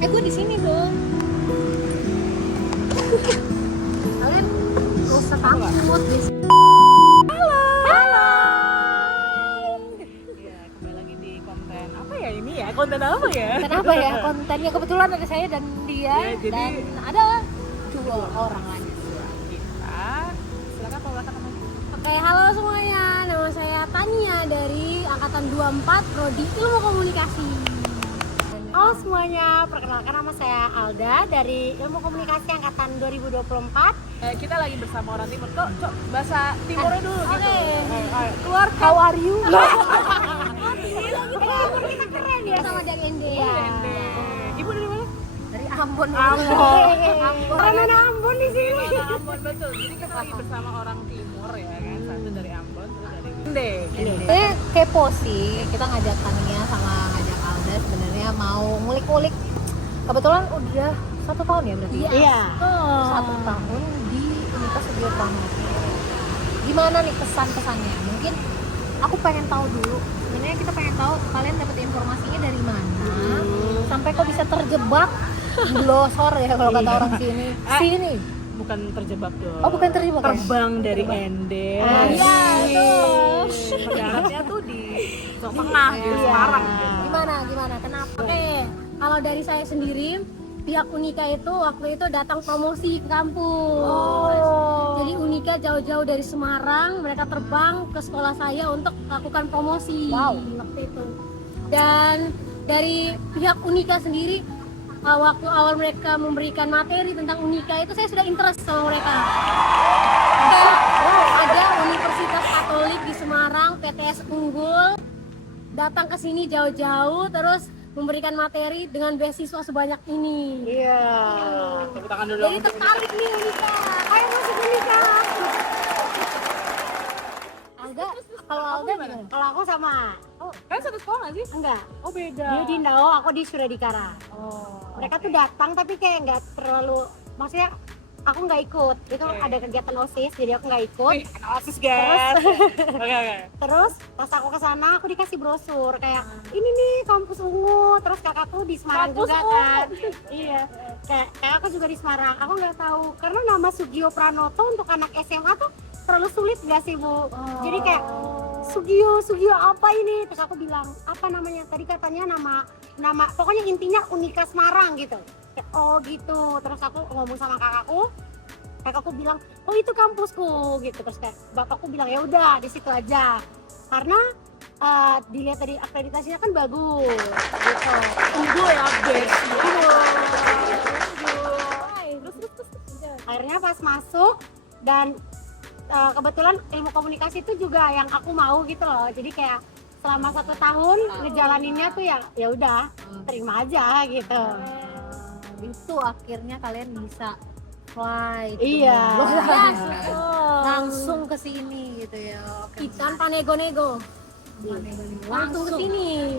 Gue di sini dong. Kalian gak usah takut di sini. Halo. Ya, kembali lagi di konten apa ya ini ya? Konten apa ya? Kenapa ya kontennya kebetulan ada saya dan dia Ya, jadi- dan ada dua orang lagi. Kita silakan perkenalkan nama. Oke, halo semuanya. Nama saya Tania dari angkatan 24 Prodi Ilmu Komunikasi. Halo semuanya, perkenalkan nama saya Alda dari Ilmu Komunikasi angkatan 2024. Kita lagi bersama orang timur. Cok, bahasa timurnya dulu Oke. gitu. Keluar How are you? Kita keren ya sama dari ND ya. Ibu dari mana? Dari Ambon. Ambon. Karena Ambon di sini. Ambon betul. Jadi kita lagi bersama orang timur ya kan. Satu dari Ambon, satu dari Ende. Kepo sih, kita ngajak Tania sama ngajak Alda sebenarnya mau ngulik-ngulik. Kebetulan udah 1 tahun ya berarti? Iya. 1 tahun di Universitas Sudirman Pramono. Gimana nih kesan-kesannya? Mungkin aku pengen tahu dulu. Sebenarnya kita pengen tahu kalian dapat informasinya dari mana sampai kok bisa terjebak di glosor ya kalau kata orang sini. Sini. Bukan terjebak dong. Oh, bukan terjebak ya? Terbang dari Ende. Iya, tuh. Mendaratnya tuh di Jawa Tengah di Semarang. Gimana? Kenapa? Oke, kalau dari saya sendiri, pihak Unika itu waktu itu datang promosi ke kampus. Jadi Unika jauh-jauh dari Semarang, mereka terbang ke sekolah saya untuk melakukan promosi. Waktu itu. Dan dari pihak Unika sendiri, waktu awal mereka memberikan materi tentang Unika itu saya sudah interest sama mereka. Kayak ada Universitas Katolik di Semarang, PTS Unggul, datang ke sini jauh-jauh terus memberikan materi dengan beasiswa sebanyak ini. Iya. Tepuk tangan dulu. Jadi tertarik nih Unika. Ayo masuk Unika. Alda, kalau Alda gimana? Kalau aku sama, Kan satu sekolah nggak sih? enggak. Oh beda. Dia di Indao, aku di Suradikara. Oh. Mereka tuh datang tapi kayak nggak terlalu, maksudnya aku nggak ikut. Itu Oke. ada kegiatan OSIS, jadi aku nggak ikut. Wih, anak OSIS guys. Oke. Terus pas aku kesana, aku dikasih brosur kayak ini nih kampus Ungu. Terus kakakku di Semarang Kampus juga Ungu. kan. Iya. Kayak aku juga di Semarang. Aku nggak tahu karena nama Sugio Pranoto untuk anak SMA tuh terlalu sulit nggak sih Bu? Jadi kayak Sugio apa ini? Terus aku bilang apa namanya? Tadi katanya nama pokoknya intinya Unika Semarang gitu. Kayak, oh gitu. Terus aku ngomong sama kakakku bilang oh itu kampusku gitu. Terus kayak bapakku bilang ya udah di situ aja karena dilihat tadi akreditasinya kan bagus gitu. Unggul ya guys. Akhirnya pas masuk dan kebetulan ilmu komunikasi itu juga yang aku mau gitu loh. Jadi kayak selama 1 tahun ngejalaninnya tuh ya udah terima aja gitu. Itu akhirnya kalian bisa fly. Iya. Langsung ke sini gitu ya. Tanpa nego-nego. Langsung ke sini.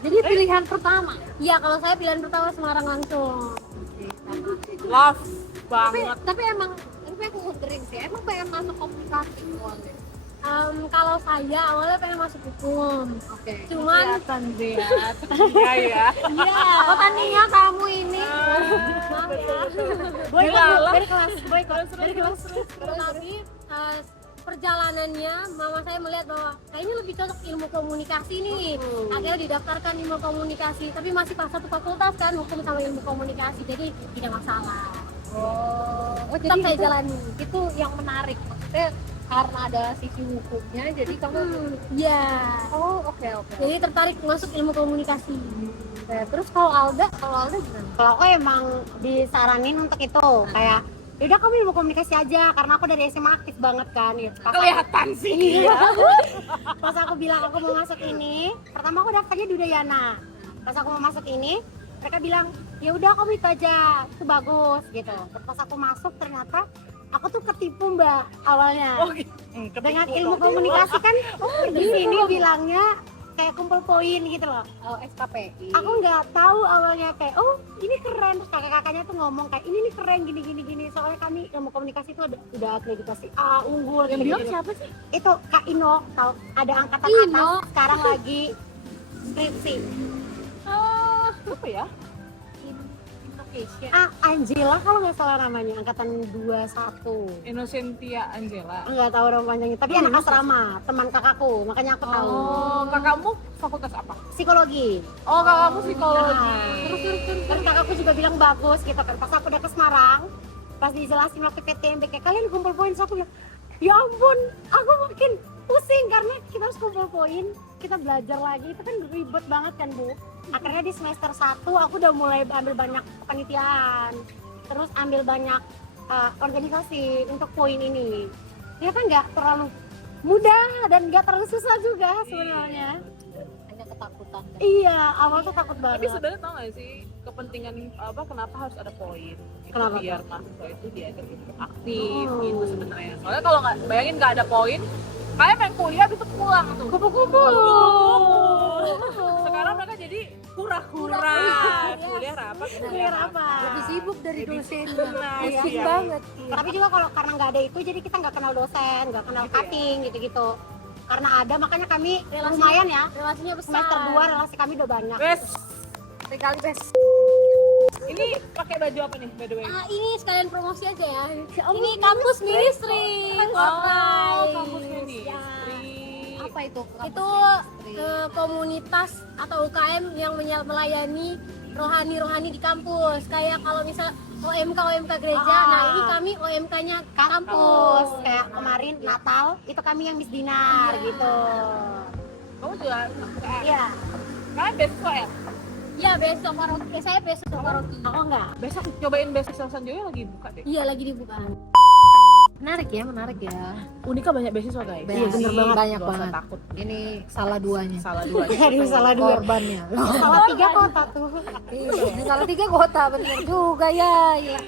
Jadi pilihan pertama. Iya kalau saya pilihan pertama Semarang langsung. Love Tapi banget. emang aku wondering sih, emang pengen masuk komunikasi awalnya? Kalau saya awalnya pengen masuk hukum. Oke. Cuman Kelihatan sih ya. Iya ya. iya. Oh Tania kamu ini. Maaf ya. Boy Dari kelas, dari kelas. Tapi perjalanannya mama saya melihat bahwa kayaknya lebih cocok ilmu komunikasi nih. Akhirnya didaftarkan ilmu komunikasi, tapi masih satu fakultas kan hukum sama ilmu komunikasi, jadi tidak masalah. Tetap saya jalani. Itu yang menarik. Maksudnya karena ada sisi hukumnya, jadi kamu Iya. oke. Jadi tertarik masuk ilmu komunikasi. Oke, terus kalau Alda gimana? Kalau aku emang disaranin untuk itu kayak yaudah kamu ilmu komunikasi aja karena aku dari SMA aktif banget kan gitu. Kelihatan sih. Iya. Pas aku bilang aku mau masuk ini, pertama aku daftarnya di Udayana. Pas aku mau masuk ini, mereka bilang ya udah kamu itu aja, itu bagus gitu. Pas aku masuk ternyata aku tuh ketipu Mbak awalnya. Oh, gitu. Dengan ilmu komunikasi kan di sini bilangnya kayak kumpul poin gitu loh. SKPI. Aku nggak tahu awalnya kayak oh ini keren, terus kakak-kakaknya tuh ngomong kayak ini nih keren gini soalnya kami ilmu komunikasi itu udah akreditasi A unggul Yang gitu. bilang siapa sih? Itu Kak Ino, tahu ada angkatan Ino. atas sekarang lagi skripsi. Apa ya? Indonesia. Angela kalau nggak salah namanya, angkatan 21. Innocentia Angela. Nggak tahu nama panjangnya, tapi anak asrama, teman kakakku, makanya aku tahu. Oh, kakakmu fakultas apa? Psikologi. Oh, kakakmu psikologi. Terus kakakku juga bilang bagus gitu kan. Pas aku udah ke Semarang, pas dijelasin waktu PTMB kayak kalian kumpul poin, so aku bilang, ya ampun, aku makin pusing karena kita harus kumpul poin, kita belajar lagi, itu kan ribet banget kan Bu. Akhirnya di semester 1 aku udah mulai ambil banyak kepanitiaan, terus ambil banyak organisasi untuk poin ini. Ternyata nggak terlalu mudah dan nggak terlalu susah juga sebenarnya. Hanya ketakutan. Iya, awal tuh takut Tapi banget. sebenarnya tau gak sih kepentingan apa kenapa harus ada poin? Itu Kenapa biar mahasiswa itu diajar untuk aktif gitu sebenarnya. Soalnya kalau nggak bayangin nggak ada poin, kayak main kuliah itu pulang tuh. Kupu-kupu. Sekarang mereka jadi kura-kura. Kuliah rapat, Kuliah rapat. Lebih sibuk dari dosennya. Nah, Pusing iya. banget. Tapi juga kalau karena nggak ada itu, jadi kita nggak kenal dosen, nggak kenal Gitu ya? cutting gitu-gitu. Karena ada, makanya kami Relasinya- lumayan ya. Relasinya besar. Semester 2 relasi kami udah banyak. Wes, Sekali bes. ini pakai baju apa nih by the way? Ini sekalian promosi aja ya. Ini kampus ministry. Oh, kampus Ya. ministry. Apa itu? Itu komunitas atau UKM yang melayani rohani-rohani di kampus. Kayak kalau misal OMK gereja, nah ini kami OMK-nya kampus. Kayak kemarin Natal, itu kami yang Miss Dinar gitu. Kamu juga Iya, kalian beasiswa ya? Iya besok paroki. Saya besok paroki. aku nggak. Besok cobain beasiswa Sanjoyo lagi buka deh. Iya lagi dibuka. Menarik ya. Unika banyak beasiswa guys. Iya, bener banget. Banyak Gak usah banget. takut. Ini salah duanya. Salah dua. Aduh, salah dua. Korbannya. Salah 3 kota tuh. Iya, ini salah 3 kota bener juga ya. Iya.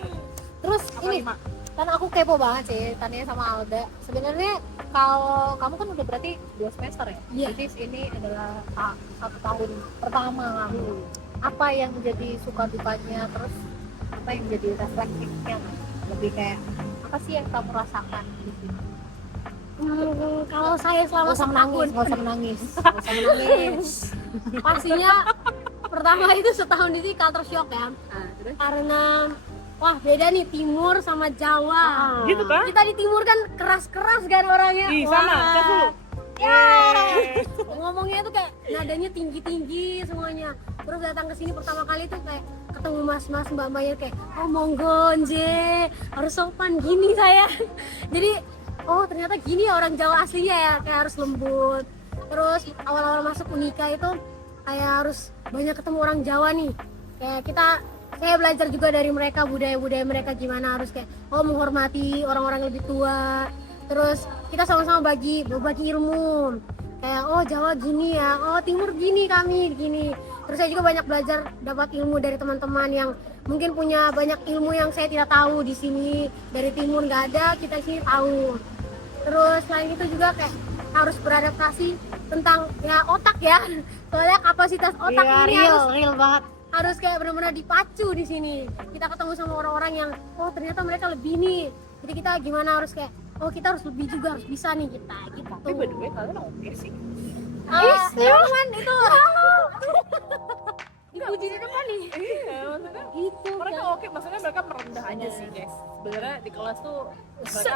Terus Apa ini lima? kan aku kepo banget sih tanya sama Alda. Sebenarnya kalau kamu kan udah berarti 2 semester ya. Iya. Jadi ini adalah 1 tahun pertama kamu. Apa yang jadi suka dukanya, terus apa yang jadi refleksifnya? Lebih kayak apa sih yang kamu rasakan di sini? Kalau saya selama Gak usah menangis, gak usah menangis, gak usah menangis. pastinya pertama itu setahun ini culture shock ya. Nah, terus Karena wah beda nih timur sama Jawa. Gitu kan? Kita di timur kan keras-keras kan orangnya. Ih, sama. Wah. Cek dulu. Ya. Ngomongnya tuh kayak nadanya tinggi-tinggi semuanya. Terus datang ke sini pertama kali tuh kayak ketemu mas-mas mbak-mbaknya kayak oh monggo nje harus sopan gini saya. Jadi oh ternyata gini ya orang Jawa aslinya ya, kayak harus lembut. Terus awal-awal masuk Unika itu kayak harus banyak ketemu orang Jawa nih. Kayak saya belajar juga dari mereka budaya-budaya mereka gimana harus kayak oh menghormati orang-orang lebih tua. Terus kita sama-sama berbagi ilmu. Kayak oh Jawa gini ya, oh Timur gini kami gini. Terus saya juga banyak belajar dapat ilmu dari teman-teman yang mungkin punya banyak ilmu yang saya tidak tahu di sini. Dari Timur nggak ada, kita di sini tahu. Terus selain itu juga kayak harus beradaptasi tentang ya otak ya. Soalnya kapasitas otak Iya, ini real banget. harus kayak benar-benar dipacu di sini. Kita ketemu sama orang-orang yang oh ternyata mereka lebih nih. Jadi kita gimana harus kayak oh kita harus lebih juga harus bisa nih kita gitu. Tapi by the way kalian oke sih. Teman itu dipuji di depan nih. Iya, maksudnya Gitu. mereka oke, maksudnya mereka merendah aja sih guys. Sebenarnya di kelas tuh mereka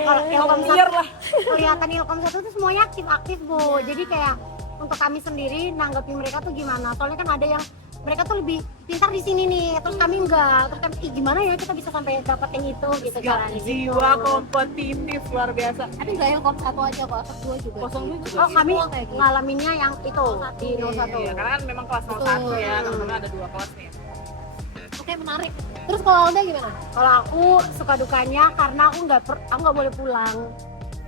Kalau Ilkom biar 1 lah. kelihatan Ilkom 1 tuh semuanya aktif-aktif Bu. Jadi kayak untuk kami sendiri nanggapi mereka tuh gimana? Soalnya kan ada yang mereka tuh lebih pintar di sini nih, terus kami enggak. Terus kami gimana ya kita bisa sampai dapat yang itu gitu caranya. Jiwa kompetitif luar biasa. tapi nggak yang kom 1 aja kok, 2 juga. Kosong dua juga. Oh, kami Semua kayak gitu. ngalaminnya yang itu di 01. Iya, karena kan memang kelas 01 ya, teman-teman ada 2 kelas nih. Oke, menarik. Terus kalau Alda gimana? Kalau aku suka dukanya karena aku nggak boleh pulang.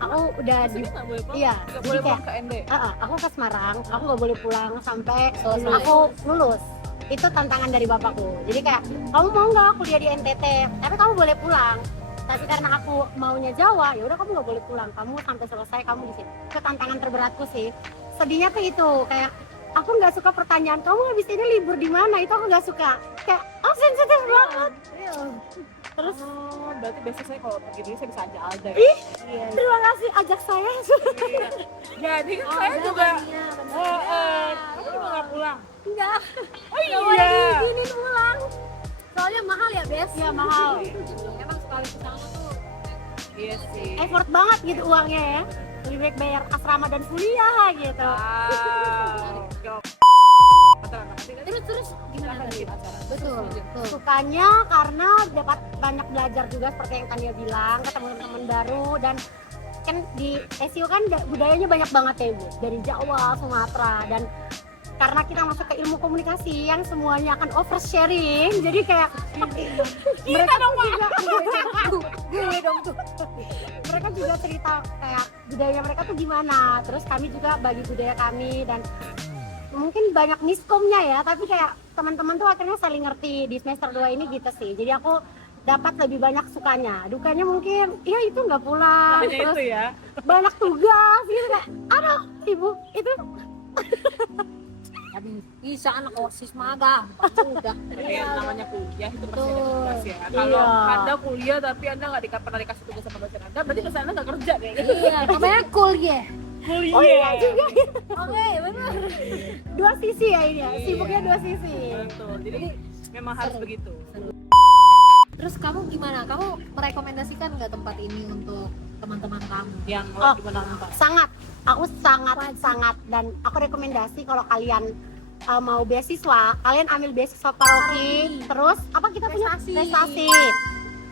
Aku udah di Sini nggak boleh pulang. iya, Nggak jadi boleh kayak pulang ke ND. aku ke Semarang, aku nggak boleh pulang sampai Selesai. aku lulus. Itu tantangan dari bapakku. Jadi kayak kamu mau nggak kuliah di NTT, tapi kamu boleh pulang. Tapi karena aku maunya Jawa, ya udah kamu nggak boleh pulang. Kamu sampai selesai kamu di sini. Itu tantangan terberatku sih. Sedihnya tuh itu kayak aku nggak suka pertanyaan kamu habis ini libur di mana. Itu aku nggak suka. Kayak sensitif banget. Terus Oh, berarti besok saya kalau pergi dulu saya bisa ajak Alda. ya? iya, terima kasih ajak saya. Iya. Jadi kan saya juga kamu juga nggak pulang. Enggak. Oh iya. bikinin ulang. Soalnya mahal ya, Bes? Iya mahal. Emang sekali kesana tuh Iya sih. Effort banget gitu uangnya ya. Lebih baik bayar asrama dan kuliah gitu. Wow. Terus gimana tadi? betul. Sukanya karena dapat banyak belajar juga seperti yang Tania bilang, ketemu teman baru dan kan di SEO kan budayanya banyak banget ya Bu, dari Jawa, Sumatera dan karena kita masuk ke ilmu komunikasi yang semuanya akan oversharing, jadi kayak mereka dong juga gue dong tuh. Mereka juga cerita kayak budaya mereka tuh gimana, terus kami juga bagi budaya kami dan mungkin banyak miskomnya ya, tapi kayak teman-teman tuh akhirnya saling ngerti di semester 2 ini gitu sih. Jadi aku dapat lebih banyak sukanya. Dukanya mungkin ya itu nggak pulang, Hanya terus itu ya. banyak tugas gitu kayak aduh ibu itu Bisa anak OSIS magang. Udah. Tapi yang namanya kuliah itu pasti ada Betul. tugas ya. Iya. Kalau Anda kuliah tapi Anda nggak pernah dikasih tugas sama dosen Anda, berarti dosen Anda nggak kerja deh. Iya, namanya kuliah. Kuliah. oh iya juga Oke, benar. dua sisi ya ini ya, Iya. sibuknya dua sisi. Betul. Jadi memang harus begitu. Terus kamu gimana? Kamu merekomendasikan nggak tempat ini untuk teman-teman kamu? Yang Oh. lagi menantang. Sangat, aku sangat dan aku rekomendasi kalau kalian mau beasiswa, kalian ambil beasiswa paroki, terus apa kita punya Prestasi. prestasi.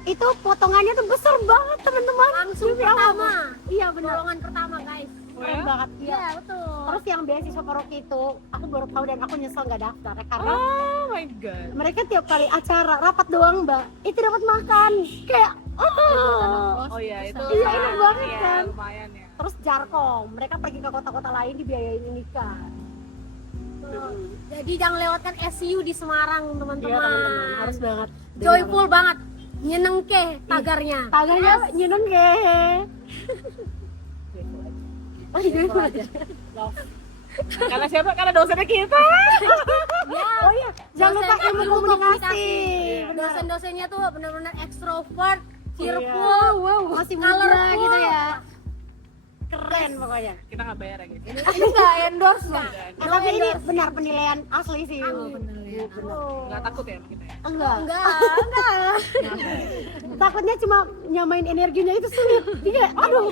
Itu potongannya tuh besar banget teman-teman. Langsung Demi Allah. pertama. Iya benar. Golongan pertama, guys. Keren banget. Iya. Iya, betul. Terus yang beasiswa paroki itu aku baru tahu dan aku nyesel nggak daftar ya, karena Oh my god. mereka tiap kali acara rapat doang mbak itu dapat makan kayak Oh iya itu. Iya, enak banget Iya, kan? lumayan ya. terus jarkom mereka pergi ke kota-kota lain dibiayain nikah. Jadi jangan lewatkan SU di Semarang, Iya teman-teman. teman-teman harus banget. Joyful banget. Nyenengke tagarnya. Tagarnya nyeneng ke. Karena siapa? Karena dosennya kita. Oh iya, jangan lupa Dosen ilmu ilmu komunikasi. Bener. Dosen-dosennya tuh benar-benar ekstrovert, cheerful, Iya. Wow, masih muda colorful. gitu ya. Keren pokoknya. Kita nggak bayar lagi. Ini nggak endorse nggak? Tapi ini benar penilaian asli sih. Nggak takut ya sama kita ya? Enggak. Enggak. Takutnya cuma nyamain energinya itu sulit. Iya, aduh.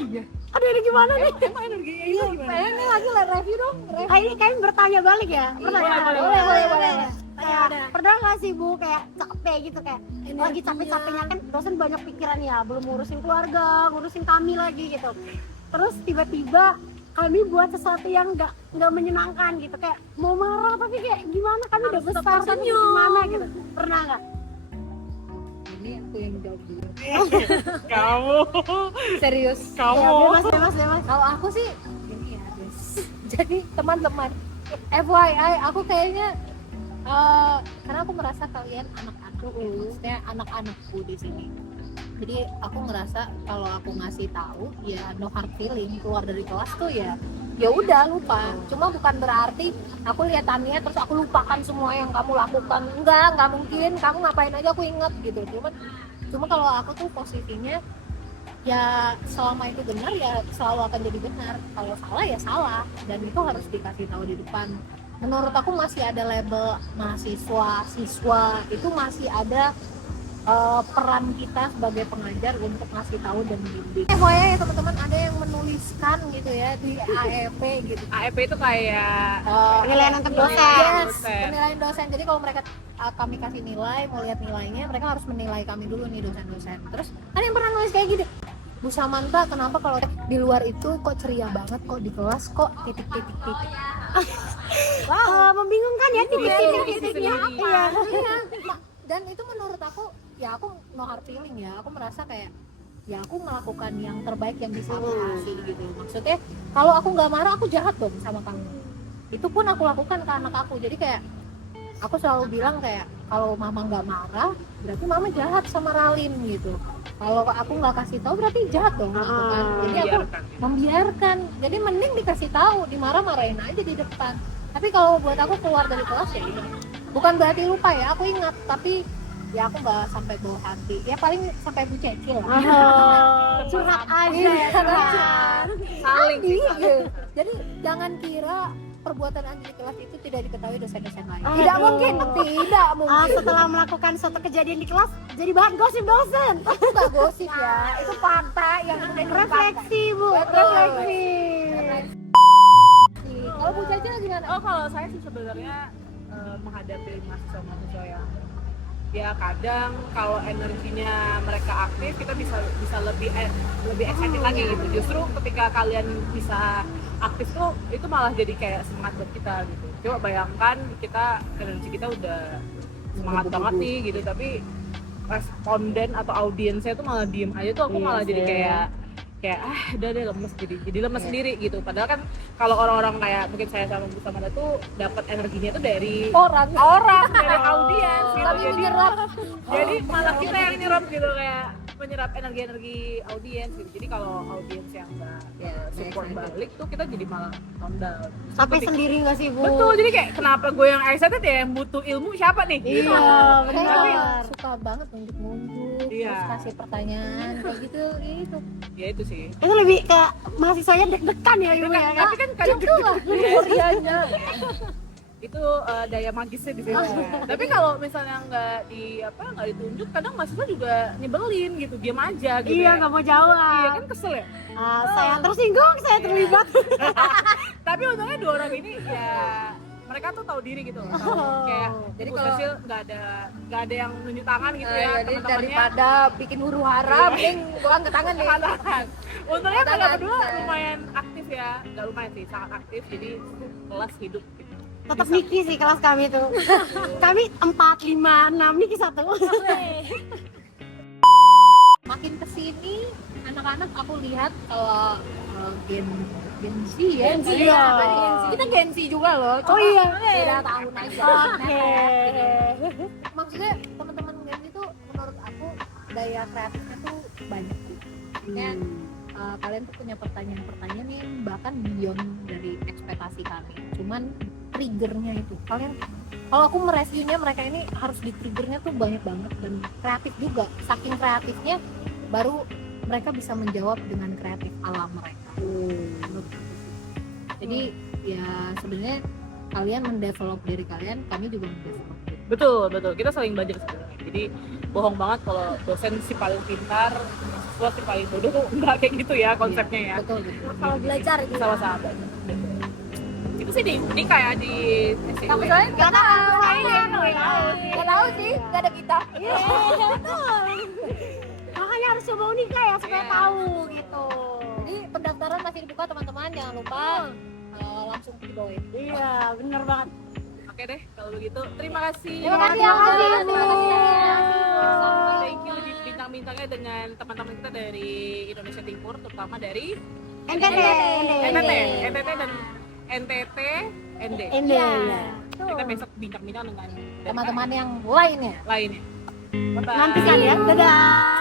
Aduh ini gimana nih? Emang energinya itu gimana? Ini lagi lah review dong. Ah, ini kalian bertanya balik ya? Bertanya balik. boleh. Kayak pernah nggak sih Bu kayak capek gitu kayak lagi capek-capeknya kan dosen banyak pikiran ya, belum ngurusin keluarga, ngurusin kami lagi gitu. Terus tiba-tiba kami buat sesuatu yang nggak menyenangkan gitu, kayak mau marah tapi kayak gimana kami udah Harus tetap besar tapi tersenyum. gimana gitu. Pernah nggak? Ini aku yang jawab dulu. Kamu. Serius. Ya, Kamu. bebas. Kalau aku sih ini ya, guys. Jadi teman-teman, FYI aku kayaknya karena aku merasa kalian anak-anak, maksudnya anak-anakku di sini. Jadi aku ngerasa kalau aku ngasih tahu ya no hard feeling, keluar dari kelas tuh ya udah lupa. Cuma bukan berarti aku lihat Tania terus aku lupakan semua yang kamu lakukan. Enggak mungkin. Kamu ngapain aja aku inget gitu. Cuma kalau aku tuh posisinya ya selama itu benar ya selalu akan jadi benar. Kalau salah ya salah, dan itu harus dikasih tahu di depan. Menurut aku masih ada label mahasiswa, siswa, itu masih ada peran kita sebagai pengajar untuk ngasih tahu dan bimbing. FYI ya teman-teman, ada yang menuliskan gitu ya di AEP gitu. AEP itu kayak Penilaian untuk dosen. Yes, penilaian dosen. Jadi kalau mereka kami kasih nilai, mau lihat nilainya, mereka harus menilai kami dulu nih dosen-dosen. Terus ada yang pernah nulis kayak gini, Bu Samantha, kenapa kalau di luar itu kok ceria banget, kok di kelas kok titik-titik-titik. Membingungkan ya titik-titik-titiknya. Iya. Dan itu menurut aku, ya aku no hard feeling ya, aku merasa kayak ya aku melakukan yang terbaik yang bisa aku kasih gitu. Maksudnya kalau aku nggak marah aku jahat dong sama kamu. Itu pun aku lakukan ke anak aku. Jadi kayak aku selalu bilang kayak kalau mama nggak marah berarti mama jahat sama Ralin gitu. Kalau aku nggak kasih tahu berarti jahat dong aku kan. Jadi aku membiarkan. Jadi mending dikasih tahu, dimarah-marahin aja di depan. Tapi kalau buat aku keluar dari kelas ya udah. Bukan berarti lupa ya, aku ingat, tapi ya aku nggak sampai bawa hati. Ya paling sampai Bu Cecil lah. Curhat aja ya, curhat. saling sih. Iya. Jadi jangan kira perbuatan Andi di kelas itu tidak diketahui dosen-dosen lain? Aduh. Tidak mungkin. Setelah melakukan suatu kejadian di kelas jadi bahan gosip dosen. Itu nggak gosip ya, itu fakta yang udah diungkapkan. Refleksi Bu, Betul. refleksi. Kalau Bu Caca gimana? Oh, kalau saya sih sebenarnya menghadapi mahasiswa yang ya kadang kalau energinya mereka aktif kita bisa lebih excited lagi gitu. Justru ketika kalian bisa aktif tuh itu malah jadi kayak semangat buat kita gitu. Coba bayangkan energi kita udah semangat banget nih gitu, tapi responden atau audiensnya tuh malah diem aja tuh aku malah jadi kayak udah deh lemes, jadi lemes sendiri gitu. Padahal kan kalau orang-orang kayak mungkin saya sama Bu Samada tuh dapat energinya tuh dari orang dari audiens gitu. Kami menyerap. Jadi malah kita yang nyerap gitu, kayak menyerap energi audiens gitu. Jadi kalau audiens yang nggak support balik tuh kita jadi malah down. Sampai sendiri nggak sih Bu? Betul, jadi kayak kenapa gue yang excited ya, yang butuh ilmu siapa nih? Gitu. Iya, Saya benar. suka banget nunjuk-nunjuk, Iya. terus kasih pertanyaan kayak gitu. Itu Ya itu sih. Itu lebih kayak mahasiswanya deg-degan ya Ibu ya. Tapi kan kadang euforianya. itu daya magisnya di situ. Tapi kalau misalnya nggak ditunjuk, kadang mahasiswa juga nyebelin gitu, diam aja gitu. Iya, ya. nggak mau jawab. Iya kan kesel ya. Saya tersinggung, saya terlibat. Tapi untungnya dua orang ini ya mereka tuh tahu diri gitu loh. Kayak Jadi Bu kalau- Cecil nggak ada yang nunjuk tangan gitu ya. jadi Teman-temannya daripada bikin huru hara, mending gua angkat tangan nih. tangan. Untungnya mereka Tangan. berdua lumayan aktif ya. Nggak lumayan sih, sangat aktif. Jadi kelas hidup gitu. Tetap Niki sih kelas kami tuh. Kami 4, 5, 6, Niki 1. Makin kesini anak-anak aku lihat kalau Gen Z ya. Gen Z, ya. Kita Gen Z juga loh. Oh iya. Beda tahun aja. Oke. Maksudnya teman-teman Gen Z itu menurut aku daya kreatifnya tuh banyak. Maksudnya kalian tuh punya pertanyaan-pertanyaan yang bahkan beyond dari ekspektasi kami. Cuman triggernya itu kalian, kalau aku mereviewnya mereka ini harus di triggernya tuh banyak banget dan kreatif juga. Saking kreatifnya baru mereka bisa menjawab dengan kreatif alam mereka. Menurut aku sih. Jadi ya sebenarnya kalian mendevelop diri kalian, kami juga mendevelop diri. Betul. Kita saling belajar sebenarnya. Jadi bohong banget kalau dosen si paling pintar, mahasiswa si paling bodoh tuh enggak kayak gitu ya konsepnya ya. Betul. Kalau belajar gitu. Sama-sama belajar. Itu sih di kayak di SCW. Tapi soalnya nggak tahu. Nggak tahu sih, nggak ada kita. Makanya harus coba Unika ya supaya Iya. tahu gitu. Jadi pendaftaran masih dibuka teman-teman, jangan lupa langsung join. Iya, bener banget. Oke deh, kalau begitu terima kasih. Terima kasih Terima kasih, Angga. Bu. Terima kasih. Thank you bintang-bintangnya dengan teman-teman kita dari Indonesia Timur, terutama dari NTT. NTT dan NTT ND. ND. Iya. Kita besok bincang-bincang dengan Teman-teman yang lainnya. lainnya. Bye-bye. Nantikan ya. Dadah.